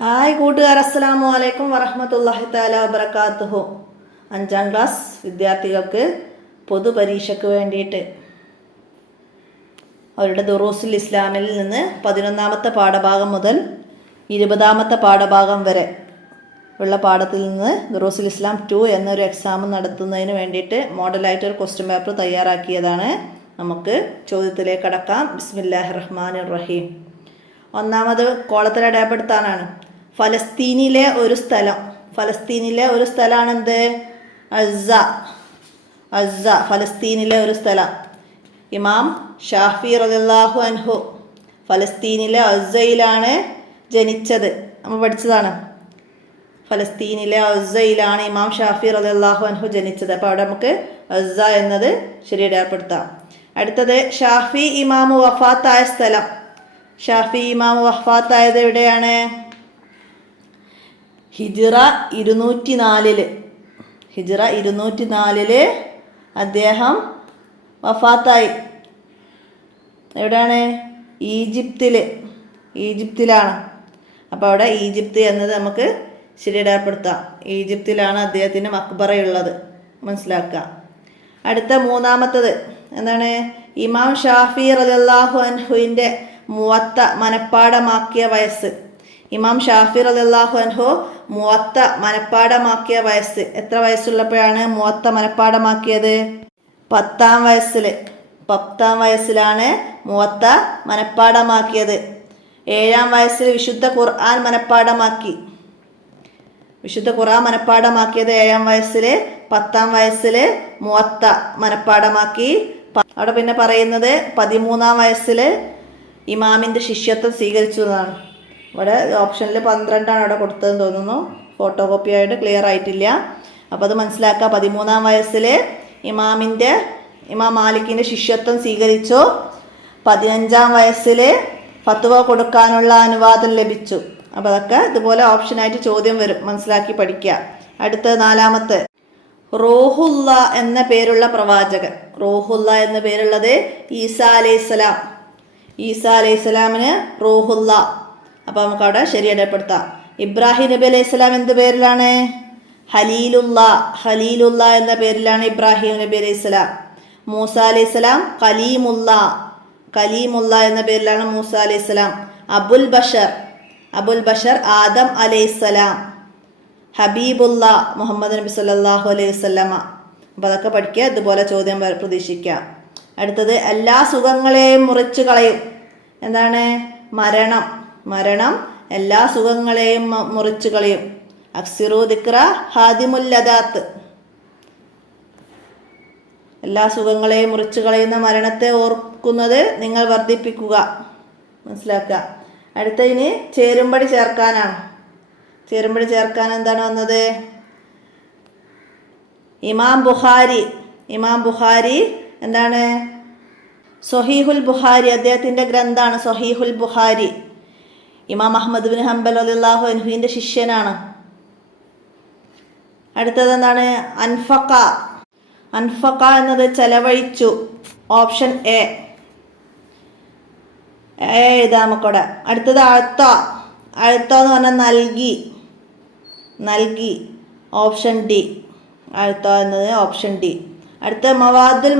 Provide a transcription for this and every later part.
Hi കൂട്ടുകാർ, അസ്സലാമു അലൈക്കും വറഹ്മത്തുള്ളാഹി തആല വബറകാതുഹു. 5ാം ക്ലാസ് വിദ്യാർത്ഥികൾക്ക് പൊതുപരീക്ഷയ്ക്ക് വേണ്ടിയിട്ട് അവരുടെ ദുറൂസുൽ ഇസ്ലാമിൽ നിന്ന് 11ാമത്തെ പാഠഭാഗം മുതൽ 20ാമത്തെ പാഠഭാഗം വരെ ഉള്ള പാഠത്തിൽ നിന്ന് ദുറൂസുൽ ഇസ്ലാം 2 എന്നൊരു എക്സാം നടത്തുന്നതിന് വേണ്ടിയിട്ട് മോഡലായിട്ടൊരു ക്വസ്റ്റ്യൻ പേപ്പർ തയ്യാറാക്കിയതാണ്. നമുക്ക് ചോദ്യത്തിലേക്ക് കടക്കാം. ബിസ്മില്ലാഹിർ റഹ്മാനിർ റഹീം. ഒന്നാമത് കോളത്തിൽ അടയാളപ്പെടുത്താനാണ്. ഫലസ്തീനിലെ ഒരു സ്ഥലമാണ് എന്ത്? അസ്സ. ഫലസ്തീനിലെ ഒരു സ്ഥലം. ഇമാം ഷാഫി റളിയല്ലാഹു അൻഹു ഫലസ്തീനിലെ അസ്സയിലാണ് ജനിച്ചത്. നമ്മൾ പഠിച്ചതാണ്. ഫലസ്തീനിലെ അസ്സയിലാണ് ഇമാം ഷാഫി റളിയല്ലാഹു അൻഹു ജനിച്ചത്. അപ്പോൾ അവിടെ നമുക്ക് അസ്സ എന്നത് ശരി അടയാളപ്പെടുത്താം. അടുത്തത് ഷാഫി ഇമാമു വഫാത്തായ സ്ഥലം. ഷാഫി ഇമാം വഫാത്തായത് എവിടെയാണ്? ഹിജ്റ 204 അദ്ദേഹം വഫാത്തായി. എവിടെയാണ്? ഈജിപ്തിലാണ്. അപ്പോൾ അവിടെ ഈജിപ്ത് എന്നത് നമുക്ക് ശരിയടയാളപ്പെടുത്താം. ഈജിപ്തിലാണ് അദ്ദേഹത്തിന് മക്ബറയുള്ളത്. മനസ്സിലാക്കുക. അടുത്ത മൂന്നാമത്തത് എന്താണ്? ഇമാം ഷാഫി റളിയല്ലാഹു അൻഹുവിൻ്റെ മുവത്ത മനപ്പാടമാക്കിയ വയസ്സ്. ഇമാം ഷാഫി റളിയല്ലാഹു അൻഹു മുവത്ത മനപ്പാടമാക്കിയ വയസ്സ് എത്ര വയസ്സുള്ളപ്പോഴാണ് മുവത്ത മനപ്പാടമാക്കിയത്? 10ാം വയസ്സിലാണ് മുവത്ത മനപ്പാടമാക്കിയത്. 7ാം വയസ്സിൽ വിശുദ്ധ ഖുർആൻ മനപ്പാടമാക്കിയത് 7ാം വയസ്സിൽ. 10ാം വയസ്സിൽ മുവത്ത മനപ്പാടമാക്കി. അവിടെ പിന്നെ പറയുന്നത് 13ാം വയസ്സിൽ ഇമാമിൻ്റെ ശിഷ്യത്വം സ്വീകരിച്ചു എന്നാണ്. ഇവിടെ ഓപ്ഷനിൽ 12 അവിടെ കൊടുത്തതെന്ന് തോന്നുന്നു. ഫോട്ടോ കോപ്പി ആയിട്ട് ക്ലിയർ ആയിട്ടില്ല. അപ്പോൾ അത് മനസ്സിലാക്കുക. 13ാം വയസ്സിൽ ഇമാം മാലിക്കിൻ്റെ ശിഷ്യത്വം സ്വീകരിച്ചു. 15ാം വയസ്സിൽ ഫത്വ കൊടുക്കാനുള്ള അനുവാദം ലഭിച്ചു. അപ്പോൾ അതൊക്കെ ഇതുപോലെ ഓപ്ഷനായിട്ട് ചോദ്യം വരും. മനസ്സിലാക്കി പഠിക്കുക. അടുത്ത നാലാമത്തെ റൂഹുല്ല എന്ന പേരുള്ള പ്രവാചകൻ. റൂഹുല്ല എന്ന പേരുള്ളത് ഈസാ അലൈഹിസ്സലാമിന് റൂഹുല്ല. അപ്പോൾ നമുക്ക് അവിടെ ശരി അടയാളപ്പെടുത്താം. ഇബ്രാഹിം നബി അലൈഹി സ്വലാം എന്ത് പേരിലാണ്? ഖലീലുല്ല എന്ന പേരിലാണ് ഇബ്രാഹിം നബി അലൈഹി സ്വലാം. മൂസ അലൈഹി സ്വലാം കലീമുല്ല എന്ന പേരിലാണ് മൂസ അലൈഹി സ്വലാം. അബുൽ ബഷർ ആദം അലൈഹി സ്വലാം. ഹബീബുല്ല മുഹമ്മദ് നബി സല്ലല്ലാഹു അലൈഹി വസല്ലമ. അപ്പോൾ അതൊക്കെ പഠിക്കുക. ഇതുപോലെ ചോദ്യം പ്രതീക്ഷിക്കാം. അടുത്തത് എല്ലാ സുഖങ്ങളെയും മുറിച്ചു കളയും. എന്താണ്? മരണം എല്ലാ സുഖങ്ങളെയും മുറിച്ചു കളയും. അക്സിറു ദിക്റ ഹാദിമുൽ ലദാത്ത്. എല്ലാ സുഖങ്ങളെയും മുറിച്ചു കളയുന്ന മരണത്തെ ഓർക്കുന്നത് നിങ്ങൾ വർദ്ധിപ്പിക്കുക. മനസ്സിലാക്കുക. അടുത്തതിന് ചേരുംപടി ചേർക്കാനാണ്. ചേരുംപടി ചേർക്കാൻ എന്താണ് വന്നത്? ഇമാം ബുഖാരി എന്താണ്? സ്വഹീഹുൽ ബുഖാരി അദ്ദേഹത്തിൻ്റെ ഗ്രന്ഥമാണ് സ്വഹീഹുൽ ബുഖാരി. ഇമാം അഹ്മദ് ബിൻ ഹംബൽ റളിയല്ലാഹു അൻഹുവിൻ്റെ ശിഷ്യനാണ്. അടുത്തത് എന്താണ്? അൻഫഖ എന്നത് ചെലവഴിച്ചു. ഓപ്ഷൻ എ എഴുതാമക്കൂടെ. അടുത്തത് അഴ്ത്ത എന്ന് പറഞ്ഞാൽ നൽകി. Option D. അഴ്ത്ത എന്നത് ഓപ്ഷൻ ഡി. അടുത്ത മവാദുൽ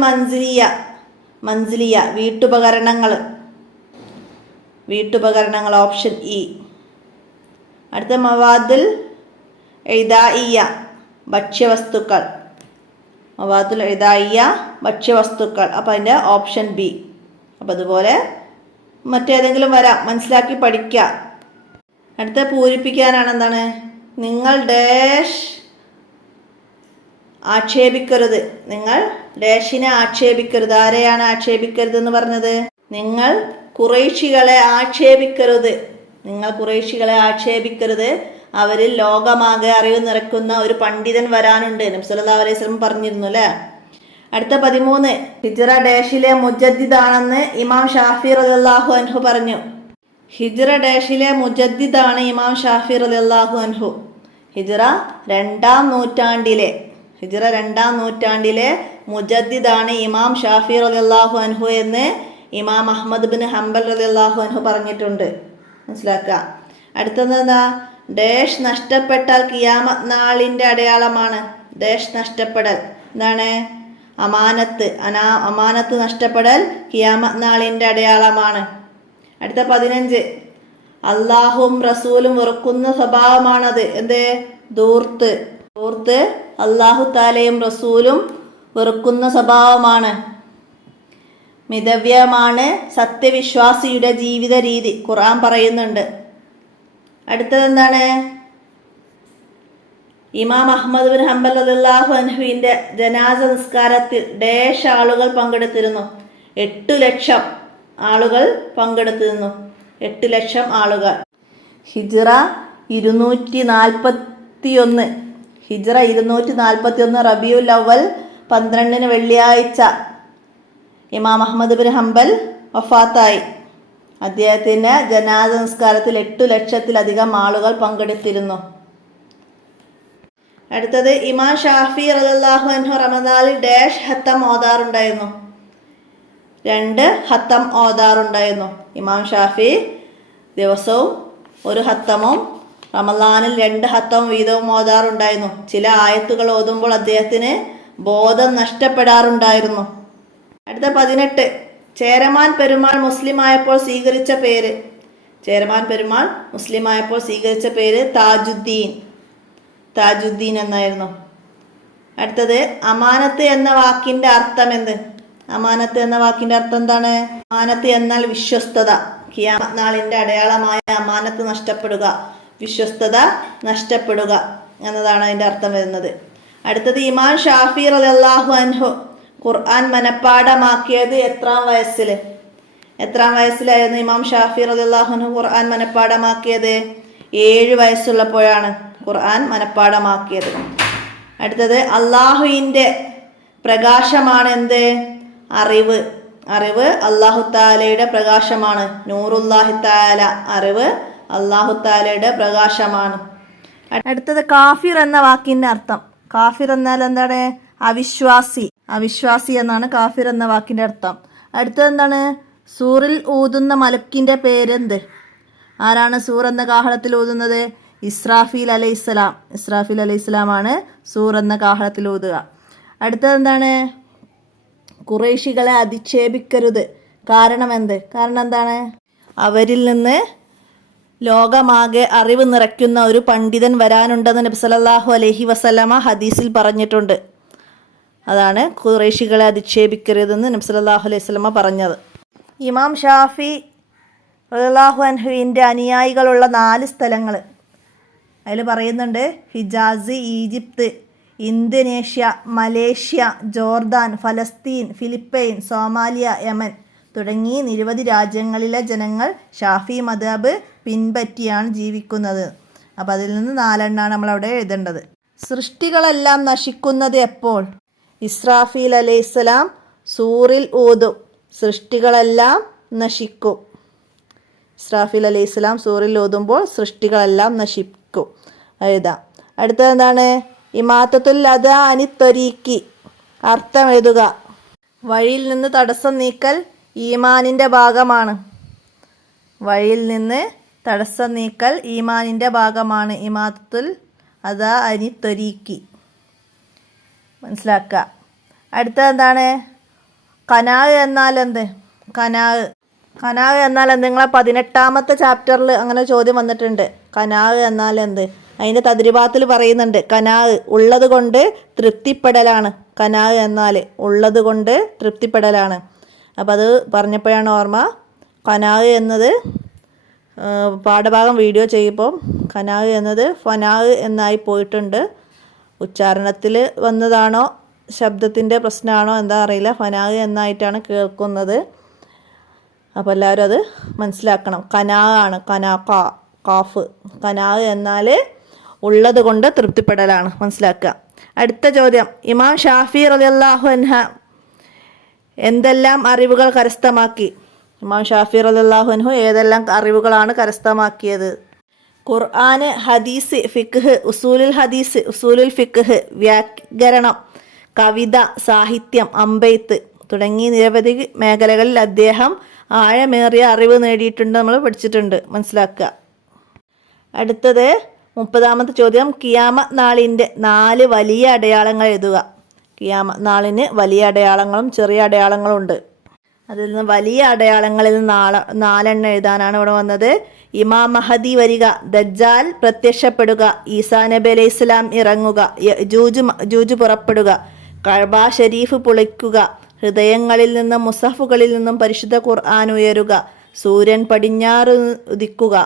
മൻസിലിയ വീട്ടുപകരണങ്ങൾ ഓപ്ഷൻ ഇ. അടുത്ത മവാദുൽ ഇദായിയ ഭക്ഷ്യവസ്തുക്കൾ. അപ്പോൾ അതിൻ്റെ ഓപ്ഷൻ ബി. അപ്പോൾ അതുപോലെ മറ്റേതെങ്കിലും വരാം. മനസ്സിലാക്കി പഠിക്കുക. അടുത്ത പൂരിപ്പിക്കാനാണ്. എന്താണ്? നിങ്ങൾ ഡാഷ് ആക്ഷേപിക്കരുത്. നിങ്ങൾ ഡാഷിനെ ആക്ഷേപിക്കരുത്. ആരെയാണ് ആക്ഷേപിക്കരുതെന്ന് പറഞ്ഞത്? നിങ്ങൾ ഖുറൈശികളെ ആക്ഷേപിക്കരുത്. അവരിൽ ലോകമാകെ അറിവ് നിറയ്ക്കുന്ന ഒരു പണ്ഡിതൻ വരാനുണ്ട്. നബി സല്ലല്ലാഹു അലൈഹി വസല്ലം പറഞ്ഞിരുന്നു അല്ലേ? അടുത്ത 13 ഹിജ്റ ഡാഷിലെ മുജദ്ദിദാണെന്ന് ഇമാം ഷാഫി റളിയല്ലാഹു അൻഹു പറഞ്ഞു. ഹിജ്റ ഡാഷിലെ മുജദ്ദിദാണ് ഇമാം ഷാഫി റളിയല്ലാഹു അൻഹു. ഹിജ്റ 2ാം നൂറ്റാണ്ടിലെ മുജദ്ദിദാണ് ഇമാം ഷാഫി റളിയല്ലാഹു അൻഹു എന്ന് ഇമാം അഹ്മദ് ബിൻ ഹംബൽ റളിയല്ലാഹു അൻഹു പറഞ്ഞിട്ടുണ്ട്. മനസ്സിലാക്കുക. അടുത്തതെന്താ? ഡാഷ് നഷ്ടപ്പെട്ടാൽ ഖിയാമത്ത് നാളിൻ്റെ അടയാളമാണ്. ഡാഷ് നഷ്ടപ്പെടൽ എന്താണ്? അമാനത്ത്. അമാനത്ത് നഷ്ടപ്പെടൽ ഖിയാമത്ത് നാളിൻ്റെ അടയാളമാണ്. അടുത്ത 15, അള്ളാഹും റസൂലും വെറുക്കുന്ന സ്വഭാവമാണത്. എന്ത്? ധൂർത്ത്. ധൂർത്ത് അള്ളാഹു താലയും റസൂലും വെറുക്കുന്ന സ്വഭാവമാണ്. മിതവ്യമാണ് സത്യവിശ്വാസിയുടെ ജീവിത രീതി. ഖുർആൻ പറയുന്നുണ്ട്. അടുത്തതെന്താണ്? ഇമാം അഹ്മദ് ബിൻ ഹംബൽ റളിയല്ലാഹു അൻഹുവിന്റെ ജനാസ നിസ്കാരത്തിൽ ഡേഷ് ആളുകൾ പങ്കെടുത്തിരുന്നു. 8 ലക്ഷം ആളുകൾ പങ്കെടുത്തിരുന്നു. 8 ലക്ഷം ആളുകൾ. ഹിജ്റ 241. ഹിജ്റ 241 റബീഉൽ അവ്വൽ 12 വെള്ളിയാഴ്ച ഇമാം അഹ്മദ് ബിൻ ഹംബൽ വഫാത്തായി. അദ്ദേഹത്തിൻ്റെ ജനാസ നിസ്കാരത്തിൽ 8 ലക്ഷത്തിലധികം ആളുകൾ പങ്കെടുത്തിരുന്നു. അടുത്തത് ഇമാം ഷാഫി റളിയല്ലാഹു അൻഹു റമദാനിൽ ഡാഷ് ഹത്തം ഓതാറുണ്ടായിരുന്നു. 2 ഹത്തം ഓതാറുണ്ടായിരുന്നു. ഇമാം ഷാഫി ദിവസവും 1 ഹത്തമും റമദാനിൽ 2 ഹത്തം വീതവും ഓതാറുണ്ടായിരുന്നു. ചില ആയത്തുകൾ ഓതുമ്പോൾ അദ്ദേഹത്തിന് ബോധം നഷ്ടപ്പെടാറുണ്ടായിരുന്നു. അടുത്ത 18, ചേരമാൻ പെരുമാൾ മുസ്ലിമായപ്പോൾ സ്വീകരിച്ച പേര്. ചേരമാൻ പെരുമാൾ മുസ്ലിമായപ്പോൾ സ്വീകരിച്ച പേര് താജുദ്ദീൻ. താജുദ്ദീൻ എന്നായിരുന്നു. അടുത്തത് അമാനത്ത് എന്ന വാക്കിന്റെ അർത്ഥം എന്ത്? അമാനത്ത് എന്ന വാക്കിന്റെ അർത്ഥം എന്താണ്? അമാനത്ത് എന്നാൽ വിശ്വസ്തത. ഖിയാമത്ത് നാളിന്റെ അടയാളമായ അമാനത്ത് നഷ്ടപ്പെടുക, വിശ്വസ്തത നഷ്ടപ്പെടുക എന്നതാണ് അതിന്റെ അർത്ഥം വരുന്നത്. അടുത്തത് ഇമാം ഷാഫി റളിയല്ലാഹു അൻഹു ഖുർആൻ മനഃപ്പാഠമാക്കിയത് എത്രാം വയസ്സിൽ? എത്രാം വയസ്സിലായിരുന്നു ഇമാം ഷാഫി റളിയല്ലാഹു അൻഹു ഖുർആൻ മനഃപ്പാഠമാക്കിയത്? 7 വയസ്സുള്ളപ്പോഴാണ് ഖുർആൻ മനഃപ്പാഠമാക്കിയത്. അടുത്തത് അള്ളാഹുവിൻ്റെ പ്രകാശമാണ് എന്ത്? അറിവ്. അറിവ് അള്ളാഹു താലയുടെ പ്രകാശമാണ്. നൂറുല്ലാഹി താല, അറിവ് അള്ളാഹു താലയുടെ പ്രകാശമാണ്. അടുത്തത് കാഫിർ എന്ന വാക്കിൻ്റെ അർത്ഥം. കാഫിർ എന്നാൽ എന്താണ്? അവിശ്വാസി. അവിശ്വാസി എന്നാണ് കാഫിർ എന്ന വാക്കിൻ്റെ അർത്ഥം. അടുത്തത് എന്താണ്? സൂറിൽ ഊതുന്ന മലക്കിൻ്റെ പേരെന്ത്? ആരാണ് സൂർ എന്ന കാഹളത്തിൽ ഊതുന്നത്? ഇസ്രാഫീൽ അലൈഹിസ്സലാം. ഇസ്രാഫീൽ അലൈഹിസ്സലാമാണ് സൂർ എന്ന കാഹളത്തിൽ ഊതുക. അടുത്തത് എന്താണ്? ഖുറൈശികളെ അധിക്ഷേപിക്കരുത്. കാരണം എന്ത്? കാരണം എന്താണ്? അവരിൽ നിന്ന് ലോകമാകെ അറിവ് നിറയ്ക്കുന്ന ഒരു പണ്ഡിതൻ വരാനുണ്ടെന്ന് നബി സല്ലല്ലാഹു അലൈഹി വസല്ലമ ഹദീസിൽ പറഞ്ഞിട്ടുണ്ട്. അതാണ് ഖുറൈശികളെ അധിക്ഷേപിക്കരുതെന്ന് നബി സല്ലല്ലാഹു അലൈഹി വസല്ലമ പറഞ്ഞത്. ഇമാം ഷാഫി റളിയല്ലാഹു അൻഹുവിൻ്റെ അനുയായികളുള്ള 4 സ്ഥലങ്ങൾ അതിൽ പറയുന്നുണ്ട്. Hijaz, Egypt, Indonesia, Malaysia, Jordan, ഫലസ്തീൻ, ഫിലിപ്പൈൻ, സോമാലിയ, യമൻ തുടങ്ങി നിരവധി രാജ്യങ്ങളിലെ ജനങ്ങൾ ഷാഫി മദ്ഹബ് പിൻപറ്റിയാണ് ജീവിക്കുന്നത്. അപ്പോൾ അതിൽ നിന്ന് 4 എണ്ണമാണ് നമ്മളവിടെ എഴുതേണ്ടത്. സൃഷ്ടികളെല്ലാം നശിക്കുന്നത് എപ്പോൾ? ഇസ്രാഫീൽ അലൈഹിസ്സലാം സൂറിൽ ഊതും, സൃഷ്ടികളെല്ലാം നശിക്കും. ഇസ്രാഫീൽ അലൈഹിസ്സലാം സൂറിൽ ഊതുമ്പോൾ സൃഷ്ടികളെല്ലാം നശിക്കും. എഴുതാം. അടുത്തത് എന്താണ്? ഇമാത്തത്തുൽ അദാ അനി ത്വരീഖി. അർത്ഥം എഴുതുക. വഴിയിൽ നിന്ന് തടസ്സം നീക്കൽ ഈമാനിൻ്റെ ഭാഗമാണ്. വഴിയിൽ നിന്ന് തടസ്സം നീക്കൽ ഈമാനിൻ്റെ ഭാഗമാണ്. ഇമാത്തത്തുൽ അദാ അനി ത്വരീഖി മനസ്സിലാക്കുക. അടുത്തത് എന്താണ്? കനാഹ് എന്നാൽ എന്ത്? കനാഹ് എന്നാൽ എന്ത്? നിങ്ങളെ 18ാമത്തെ ചാപ്റ്ററിൽ അങ്ങനെ ചോദ്യം വന്നിട്ടുണ്ട്. കനാഹ് എന്നാൽ എന്ത്? അതിൻ്റെ തദ്രിബാത്തിൽ പറയുന്നുണ്ട്. കനാഹ് ഉള്ളത് കൊണ്ട് തൃപ്തിപ്പെടലാണ്. കനാഹ് എന്നാൽ ഉള്ളത് കൊണ്ട് തൃപ്തിപ്പെടലാണ്. അപ്പം അത് പറഞ്ഞപ്പോഴാണ് ഓർമ്മ. കനാഹ് എന്നത് പാഠഭാഗം വീഡിയോ ചെയ്യുമ്പോൾ കനാഹ് എന്നത് ഫനാഹ് എന്നായി പോയിട്ടുണ്ട്. ഉച്ചാരണത്തിൽ വന്നതാണോ ശബ്ദത്തിൻ്റെ പ്രശ്നമാണോ എന്താ അറിയില്ല. ഫനാഹ് എന്നായിട്ടാണ് കേൾക്കുന്നത്. അപ്പോൾ എല്ലാവരും അത് മനസ്സിലാക്കണം. കനാഹ് ആണ്. കാഫ്. കനാഹ് എന്നാൽ ഉള്ളത് കൊണ്ട് തൃപ്തിപ്പെടലാണ്. മനസ്സിലാക്കുക. അടുത്ത ചോദ്യം. ഇമാം ഷാഫി റളിയല്ലാഹു അൻഹു എന്തെല്ലാം അറിവുകൾ കരസ്ഥമാക്കി? ഇമാം ഷാഫി റളിയല്ലാഹു അൻഹു ഏതെല്ലാം അറിവുകളാണ് കരസ്ഥമാക്കിയത്? ഖുർആന്, ഹദീസ്, ഫിഖ്ഹ്, ഉസൂലുൽ ഹദീസ്, ഉസൂലുൽ ഫിഖ്ഹ്, വ്യാകരണം, കവിത, സാഹിത്യം, അമ്പെയ്ത്ത് തുടങ്ങി നിരവധി മേഖലകളിൽ അദ്ദേഹം ആഴമേറിയ അറിവ് നേടിയിട്ടുണ്ട്. നമ്മൾ പഠിച്ചിട്ടുണ്ട്. മനസ്സിലാക്കുക. അടുത്തത് 30ാമത്തെ ചോദ്യം, ഖിയാമത്ത് നാളിൻ്റെ 4 വലിയ അടയാളങ്ങൾ എഴുതുക. ഖിയാമത്ത് നാളിന് വലിയ അടയാളങ്ങളും ചെറിയ അടയാളങ്ങളും ഉണ്ട്. അതിൽ നിന്ന് വലിയ അടയാളങ്ങളിൽ നിന്ന് 4 എഴുതാനാണ് ഇവിടെ വന്നത്. ഇമാം മഹദി വരിക, ദജ്ജാൽ പ്രത്യക്ഷപ്പെടുക, ഈസാ നബി അലൈഹി സ്വലാം ഇറങ്ങുക, യജൂജ് പുറപ്പെടുക, കഅബ ഷരീഫ് പൊളിക്കുക, ഹൃദയങ്ങളിൽ നിന്നും മുസഹഫുകളിൽ നിന്നും പരിശുദ്ധ ഖുർആൻ ഉയരുക, സൂര്യൻ പടിഞ്ഞാറ് ഉദിക്കുക,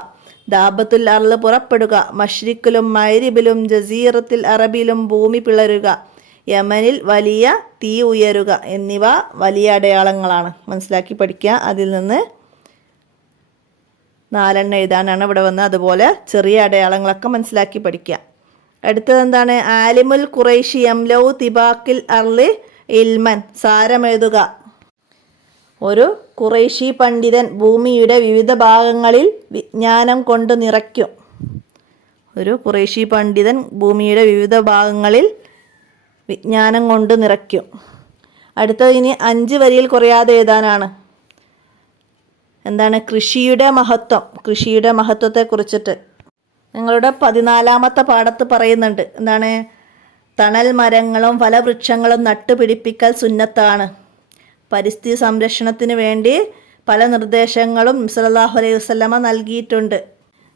ദാബത്തുൽ അർള് പുറപ്പെടുക, മഷ്രിഖിലും മഗ്രിബിലും ജസീറത്തിൽ അറബിയിലും ഭൂമി പിളരുക, യമനിൽ വലിയ തീ ഉയരുക എന്നിവ വലിയ അടയാളങ്ങളാണ്. മനസ്സിലാക്കി പഠിക്കുക. അതിൽ നിന്ന് 4 എഴുതാനാണ് ഇവിടെ വന്നത്. അതുപോലെ ചെറിയ അടയാളങ്ങളൊക്കെ മനസ്സിലാക്കി പഠിക്കുക. അടുത്തത് എന്താണ്? ആലിമുൽ ഖുറൈശി യംലൗ തിബാക്കിൽ അർളി ഇൽമൻ. സാരമെഴുതുക. ഒരു ഖുറൈശി പണ്ഡിതൻ ഭൂമിയുടെ വിവിധ ഭാഗങ്ങളിൽ വിജ്ഞാനം കൊണ്ട് നിറയ്ക്കും. ഒരു ഖുറൈശി പണ്ഡിതൻ ഭൂമിയുടെ വിവിധ ഭാഗങ്ങളിൽ വിജ്ഞാനം കൊണ്ട് നിറയ്ക്കും. അടുത്തത് ഇനി 5 വരിയിൽ കുറയാതെ എഴുതാനാണ്. എന്താണ്? കൃഷിയുടെ മഹത്വം. കൃഷിയുടെ മഹത്വത്തെക്കുറിച്ചിട്ട് നിങ്ങളുടെ 14ാമത്തെ പാഠത്ത് പറയുന്നുണ്ട്. എന്താണ്? തണൽ മരങ്ങളും ഫലവൃക്ഷങ്ങളും നട്ടുപിടിപ്പിക്കൽ സുന്നത്താണ്. പരിസ്ഥിതി സംരക്ഷണത്തിന് വേണ്ടി പല നിർദ്ദേശങ്ങളും സല്ലല്ലാഹു അലൈഹി വസല്ലമ നൽകിയിട്ടുണ്ട്.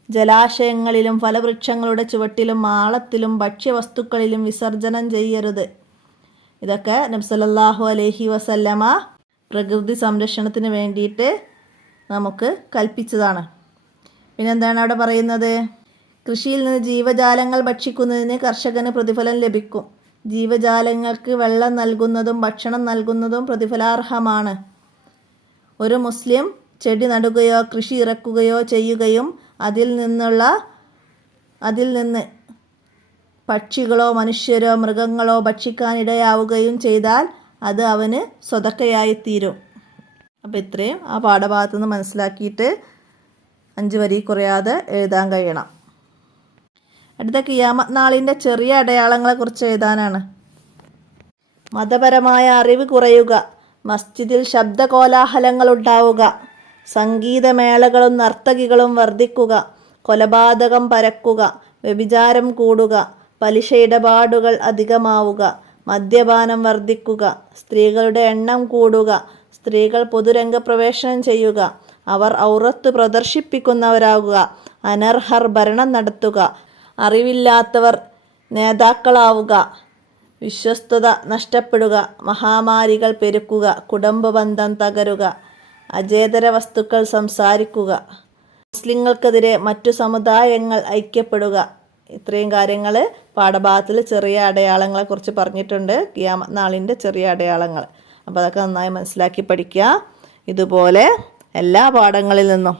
ജലാശയങ്ങളിലും ഫലവൃക്ഷങ്ങളുടെ ചുവട്ടിലും മാളത്തിലും ഭക്ഷ്യവസ്തുക്കളിലും വിസർജനം ചെയ്യരുത്. ഇതൊക്കെ നബി സല്ലല്ലാഹു അലൈഹി വസല്ലമ പ്രകൃതി സംരക്ഷണത്തിന് വേണ്ടിയിട്ട് നമുക്ക് കൽപ്പിച്ചതാണ്. പിന്നെന്താണ് അവിടെ പറയുന്നത്? കൃഷിയിൽ നിന്ന് ജീവജാലങ്ങൾ ഭക്ഷിക്കുന്നതിന് കർഷകന് പ്രതിഫലം ലഭിക്കും. ജീവജാലങ്ങൾക്ക് വെള്ളം നൽകുന്നതും ഭക്ഷണം നൽകുന്നതും പ്രതിഫലാർഹമാണ്. ഒരു മുസ്ലിം ചെടി നടുകയോ കൃഷി ഇറക്കുകയോ ചെയ്യുകയും അതിൽ നിന്ന് പക്ഷികളോ മനുഷ്യരോ മൃഗങ്ങളോ ഭക്ഷിക്കാനിടയാവുകയും ചെയ്താൽ അത് അവന് സ്വതക്കയായിത്തീരും. അപ്പോൾ ഇത്രയും ആ പാഠഭാഗത്തു നിന്ന് മനസ്സിലാക്കിയിട്ട് 5 വരി കുറയാതെ എഴുതാൻ കഴിയണം. അടുത്ത ഖിയാമത്ത് നാളിൻ്റെ ചെറിയ അടയാളങ്ങളെക്കുറിച്ച് എഴുതാനാണ്. മതപരമായ അറിവ് കുറയുക, മസ്ജിദിൽ ശബ്ദകോലാഹലങ്ങൾ ഉണ്ടാവുക, സംഗീതമേളകളും നർത്തകികളും വർദ്ധിക്കുക, കൊലപാതകം പരക്കുക, വ്യഭിചാരം കൂടുക, പലിശ ഇടപാടുകൾ അധികമാവുക, മദ്യപാനം വർദ്ധിക്കുക, സ്ത്രീകളുടെ എണ്ണം കൂടുക, സ്ത്രീകൾ പൊതുരംഗപ്രവേശനം ചെയ്യുക, അവർ ഔറത്ത് പ്രദർശിപ്പിക്കുന്നവരാകുക, അനർഹർ ഭരണം നടത്തുക, അറിവില്ലാത്തവർ നേതാക്കളാവുക, വിശ്വസ്തത നഷ്ടപ്പെടുക, മഹാമാരികൾ പെരുക്കുക, കുടുംബബന്ധം തകരുക, അചേതര വസ്തുക്കൾ സംസാരിക്കുക, മുസ്ലിങ്ങൾക്കെതിരെ മറ്റു സമുദായങ്ങൾ ഐക്യപ്പെടുക. ഇത്രയും കാര്യങ്ങൾ പാഠഭാഗത്തിൽ ചെറിയ അടയാളങ്ങളെക്കുറിച്ച് പറഞ്ഞിട്ടുണ്ട്. ഖിയാമത്ത് നാളിൻ്റെ ചെറിയ അടയാളങ്ങൾ. അപ്പോൾ അതൊക്കെ നന്നായി മനസ്സിലാക്കി പഠിക്കുക. ഇതുപോലെ എല്ലാ പാഠങ്ങളിൽ നിന്നും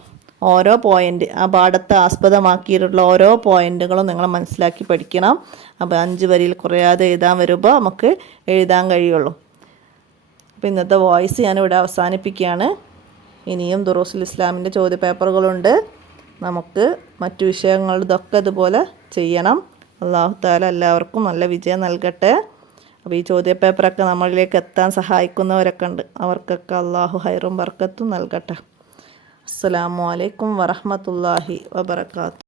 ഓരോ പോയിൻ്റ്, ആ പാഠത്തെ ആസ്പദമാക്കിയിട്ടുള്ള ഓരോ പോയിൻ്റുകളും നിങ്ങൾ മനസ്സിലാക്കി പഠിക്കണം. അപ്പോൾ 5 വരിയിൽ കുറയാതെ എഴുതാൻ വരുമ്പോൾ നമുക്ക് എഴുതാൻ കഴിയുള്ളൂ. അപ്പോൾ ഇന്നത്തെ വോയിസ് ഞാനിവിടെ അവസാനിപ്പിക്കുകയാണ്. ഇനിയും ദുറൂസുൽ ഇസ്ലാമിൻ്റെ ചോദ്യപേപ്പറുകളുണ്ട്. നമുക്ക് മറ്റു വിഷയങ്ങളുടെയൊക്കെ ഇതുപോലെ ചെയ്യണം. അല്ലാഹു തആല എല്ലാവർക്കും നല്ല വിജയം നൽകട്ടെ. അപ്പോൾ ഈ ചോദ്യപേപ്പറൊക്കെ നമ്മളിലേക്ക് എത്താൻ സഹായിക്കുന്നവരൊക്കെ ഉണ്ട്. അവർക്കൊക്കെ അല്ലാഹു ഹൈറും ബർക്കത്തും നൽകട്ടെ. അസ്സലാമു അലൈക്കും വറഹ്മത്തുള്ളാഹി വബറകാതുഹു.